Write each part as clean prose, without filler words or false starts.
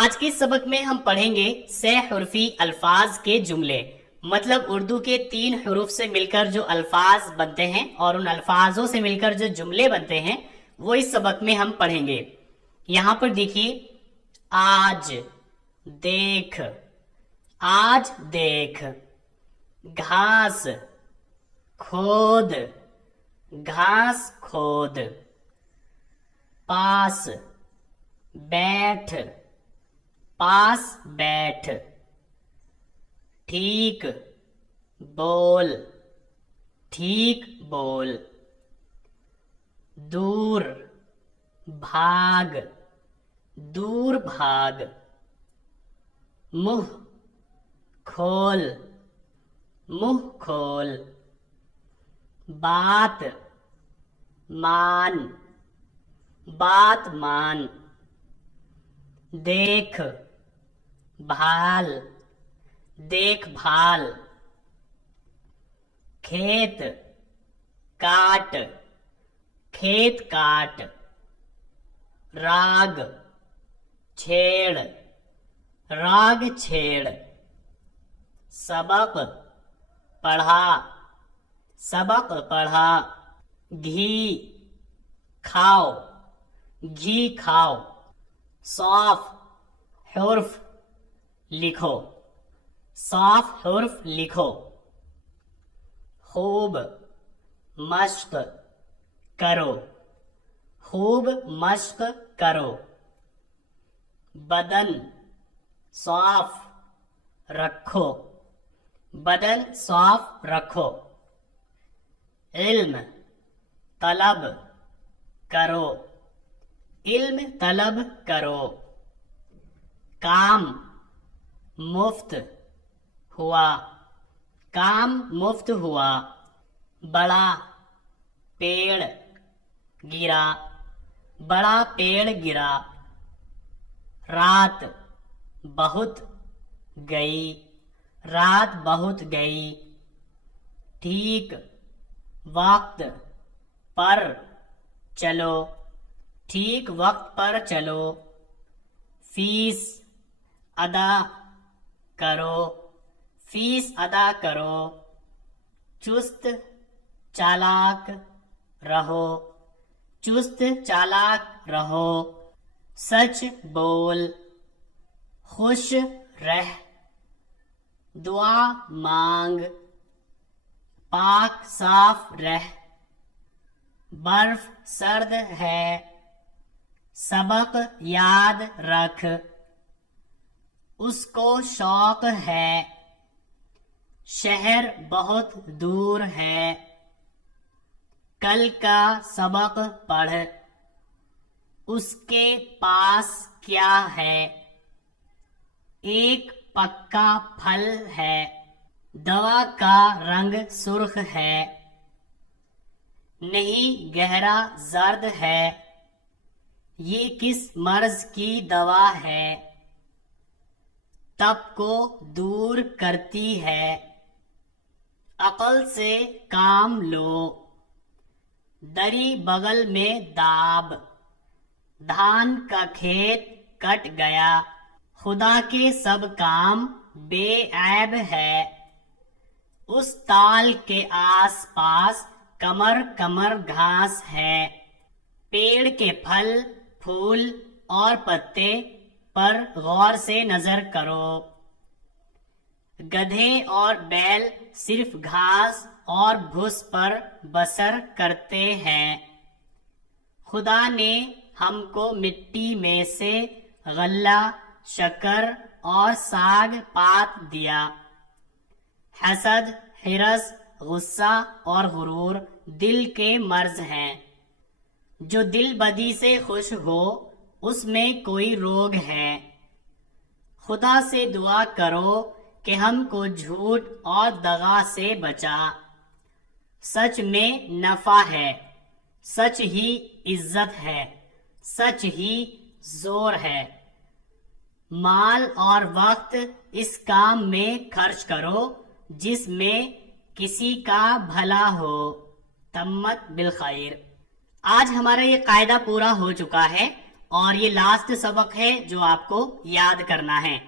آج کے سبق میں ہم پڑھیں گے سہ حرفی الفاظ کے جملے، مطلب اردو کے 3 حروف سے مل کر جو الفاظ بنتے ہیں اور ان الفاظوں سے مل کر جو جملے بنتے ہیں وہ اس سبق میں ہم پڑھیں گے۔ یہاں پر دیکھیے، آج دیکھ، آج دیکھ، گھاس کھود، گھاس کھود، پاس بیٹھ، پاس بیٹھ، ٹھیک بول، ٹھیک بول، دور بھاگ، دور بھاگ، منہ کھول، منہ کھول، بات مان، بات مان، دیکھ بھال، دیکھ بھال، کھیت کاٹ، کھیت کاٹ، راگ چھیڑ، راگ چھیڑ، سبق پڑھا، سبق پڑھا، گھی کھاؤ، گھی کھاؤ، صاف حرف لکھو، صاف حرف لکھو، خوب مشق کرو، خوب مشق کرو، بدن صاف رکھو، بدن صاف رکھو، علم طلب کرو، علم طلب کرو، کام مفت ہوا، کام مفت ہوا، بڑا پیڑ گرا، بڑا پیڑ گرا، رات بہت گئی، رات بہت گئی، ٹھیک وقت پر چلو، ٹھیک وقت پر چلو، فیس ادا کرو، فیس ادا کرو، چست چالاک رہو، چست چالاک رہو، سچ بول، خوش رہ، دعا مانگ، پاک صاف رہ، برف سرد ہے، سبق یاد رکھ، اس کو شوق ہے، شہر بہت دور ہے، کل کا سبق پڑھ، اس کے پاس کیا ہے، ایک پکا پھل ہے، دوا کا رنگ سرخ ہے، نہیں گہرا زرد ہے، یہ کس مرض کی دوا ہے، تب کو دور کرتی ہے، عقل سے کام لو، دری بغل میں داب، دھان کا کھیت کٹ گیا، خدا کے سب کام بے عیب ہے، اس تال کے آس پاس کمر کمر گھاس ہے، پیڑ کے پھل پھول اور پتے پر غور سے نظر کرو، گدھے اور بیل صرف گھاس اور بھوس پر بسر کرتے ہیں، خدا نے ہم کو مٹی میں سے غلہ شکر اور ساگ پات دیا، حسد حرص غصہ اور غرور دل کے مرض ہیں، جو دل بدی سے خوش ہو اس میں کوئی روگ ہے، خدا سے دعا کرو کہ ہم کو جھوٹ اور دغا سے بچا، سچ میں نفع ہے، سچ ہی عزت ہے، سچ ہی زور ہے، مال اور وقت اس کام میں خرچ کرو جس میں کسی کا بھلا ہو، تمت بالخیر۔ آج ہمارا یہ قاعدہ پورا ہو چکا ہے اور یہ لاسٹ سبق ہے جو آپ کو یاد کرنا ہے۔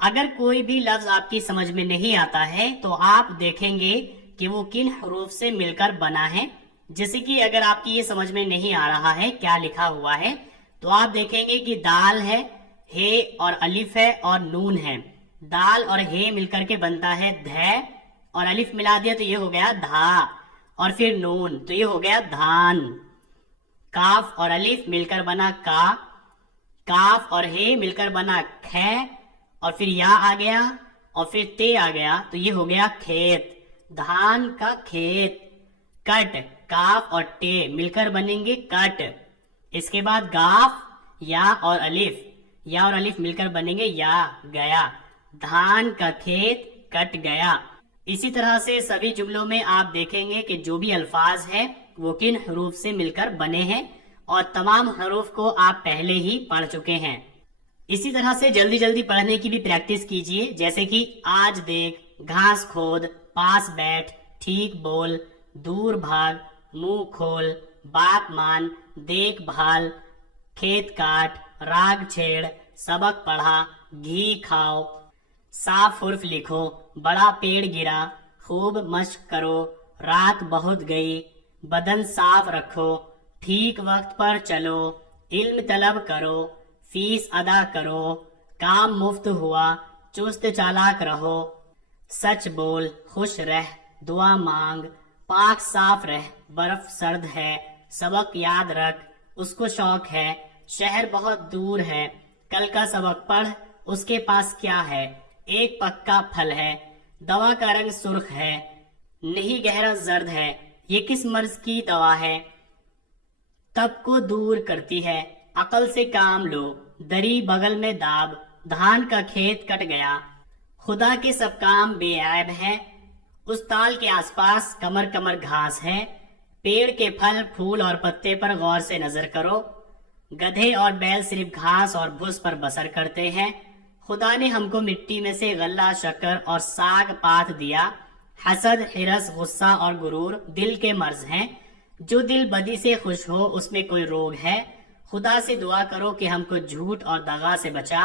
اگر کوئی بھی لفظ آپ کی سمجھ میں نہیں آتا ہے تو آپ دیکھیں گے کہ وہ کن حروف سے مل کر بنا ہے۔ جیسے کہ اگر آپ کی یہ سمجھ میں نہیں آ رہا ہے کیا لکھا ہوا ہے تو آپ دیکھیں گے کہ دال ہے، ہے اور الف ہے اور نون ہے۔ دال اور ہے مل کر کے بنتا ہے دھ، اور الف ملا دیا تو یہ ہو گیا دھا، اور پھر نون تو یہ ہو گیا دھان۔ کاف اور الف مل کر بنا کا، کاف اور ہے مل کر بنا کھ، اور پھر یا آ گیا اور پھر تے آ گیا تو یہ ہو گیا کھیت، دھان کا کھیت۔ کٹ، کاف اور ٹے مل کر بنیں گے کٹ۔ اس کے بعد گاف، یا اور الف، یا اور الف مل کر بنیں گے یا، گیا، دھان کا کھیت کٹ گیا۔ اسی طرح سے سبھی جملوں میں آپ دیکھیں گے کہ جو بھی الفاظ ہیں وہ کن حروف سے مل کر بنے ہیں، اور تمام حروف کو آپ پہلے ہی پڑھ چکے ہیں۔ اسی طرح سے جلدی جلدی پڑھنے کی بھی پریکٹس کیجئے، جیسے کہ آج دیکھ، گھاس کھود، پاس بیٹھ، ٹھیک بول، دور بھاگ، منہ کھول، بات مان، دیکھ بھال، کھیت کاٹ، راگ چھیڑ، سبق پڑھا، گھی کھاؤ، صاف حرف لکھو، بڑا پیڑ گرا، خوب مشق کرو، رات بہت گئی، بدن صاف رکھو، ٹھیک وقت پر چلو، علم طلب کرو، فیس ادا کرو، کام مفت ہوا، چست چالاک رہو، سچ بول، خوش رہ، دعا مانگ، پاک صاف رہ، برف سرد ہے، سبق یاد رکھ، اس کو شوق ہے، شہر بہت دور ہے، کل کا سبق پڑھ، اس کے پاس کیا ہے، ایک پکا پھل ہے، دوا کا رنگ سرخ ہے، نہیں گہرا زرد ہے، یہ کس مرض کی دوا ہے، تب کو دور کرتی ہے، عقل سے کام لو، دری بغل میں داب، دھان کا کھیت کٹ گیا، خدا کے سب کام بے عیب ہے، اس تال کے آس پاس کمر کمر گھاس ہے، پیڑ کے پھل پھول اور پتے پر غور سے نظر کرو، گدھے اور بیل صرف گھاس اور بھوس پر بسر کرتے ہیں، خدا نے ہم کو مٹی میں سے غلہ شکر اور ساگ پات دیا، حسد، حرص، غصہ اور غرور دل کے مرض ہیں، جو دل بدی سے خوش ہو اس میں کوئی روگ ہے، خدا سے دعا کرو کہ ہم کو جھوٹ اور دغا سے بچا،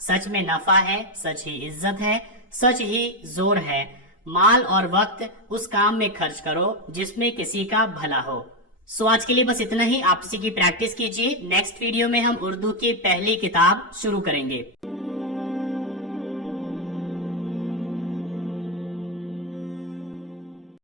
سچ میں نفع ہے، سچ ہی عزت ہے، سچ ہی زور ہے، مال اور وقت اس کام میں خرچ کرو جس میں کسی کا بھلا ہو۔ آج کے لیے بس اتنا ہی، آپ اسی کی پریکٹس کیجیے۔ نیکسٹ ویڈیو میں ہم اردو کی پہلی کتاب شروع کریں گے۔